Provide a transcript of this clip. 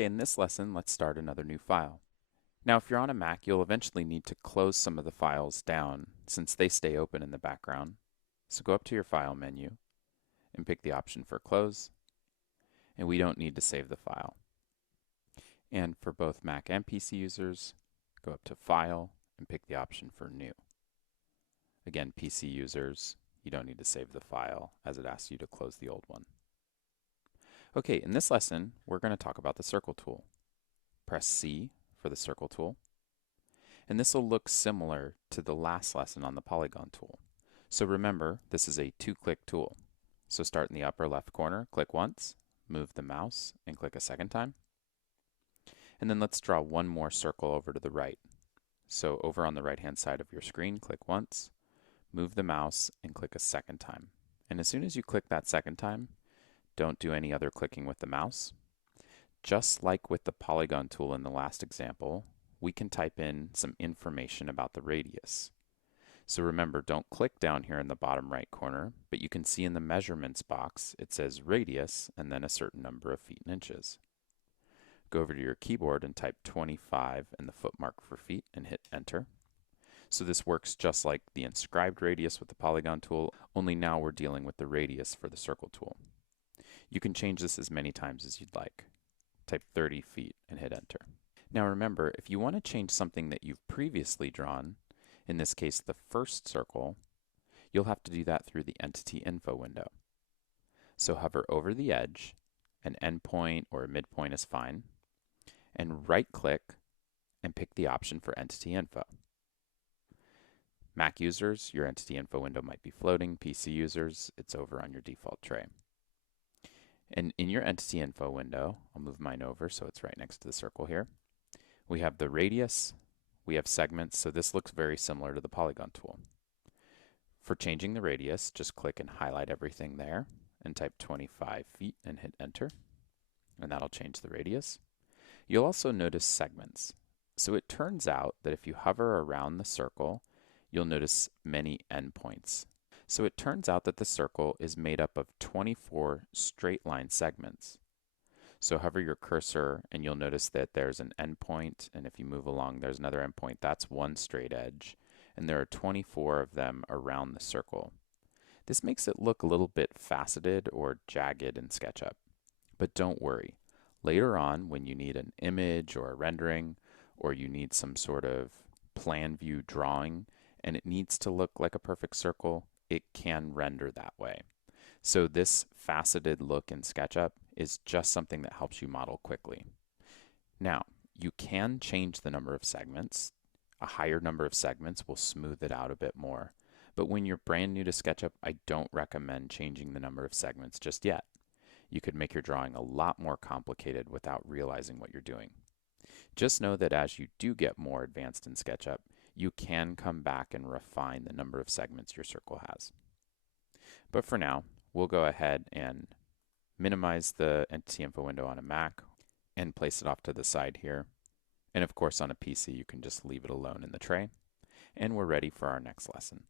Okay, in this lesson, let's start another new file. Now, if you're on a Mac, you'll eventually need to close some of the files down since they stay open in the background. So go up to your File menu and pick the option for Close, and we don't need to save the file. And for both Mac and PC users, go up to File and pick the option for New. Again, PC users, you don't need to save the file as it asks you to close the old one. Okay, in this lesson, we're going to talk about the circle tool. Press C for the circle tool. And this will look similar to the last lesson on the polygon tool. So remember, this is a two-click tool. So start in the upper left corner, click once, move the mouse, and click a second time. And then let's draw one more circle over to the right. So over on the right-hand side of your screen, click once, move the mouse, and click a second time. And as soon as you click that second time, don't do any other clicking with the mouse. Just like with the polygon tool in the last example, we can type in some information about the radius. So remember, don't click down here in the bottom right corner, but you can see in the measurements box it says radius and then a certain number of feet and inches. Go over to your keyboard and type 25 and the foot mark for feet and hit enter. So this works just like the inscribed radius with the polygon tool, only now we're dealing with the radius for the circle tool. You can change this as many times as you'd like. Type 30 feet and hit enter. Now remember, if you want to change something that you've previously drawn, in this case the first circle, you'll have to do that through the Entity Info window. So hover over the edge, an endpoint or a midpoint is fine, and right-click and pick the option for Entity Info. Mac users, your Entity Info window might be floating. PC users, it's over on your default tray. And in your Entity Info window, I'll move mine over so it's right next to the circle here, we have the radius, we have segments, so this looks very similar to the polygon tool. For changing the radius, just click and highlight everything there and type 25 feet and hit enter, and that'll change the radius. You'll also notice segments. So it turns out that if you hover around the circle, you'll notice many endpoints. So it turns out that the circle is made up of 24 straight line segments. So hover your cursor and you'll notice that there's an endpoint, and if you move along there's another endpoint. That's one straight edge, and there are 24 of them around the circle. This makes it look a little bit faceted or jagged in SketchUp. But don't worry. Later on, when you need an image or a rendering, or you need some sort of plan view drawing, and it needs to look like a perfect circle, it can render that way. So this faceted look in SketchUp is just something that helps you model quickly. Now, you can change the number of segments. A higher number of segments will smooth it out a bit more. But when you're brand new to SketchUp, I don't recommend changing the number of segments just yet. You could make your drawing a lot more complicated without realizing what you're doing. Just know that as you do get more advanced in SketchUp, you can come back and refine the number of segments your circle has. But for now, we'll go ahead and minimize the Entity Info window on a Mac and place it off to the side here. And of course on a PC you can just leave it alone in the tray. And we're ready for our next lesson.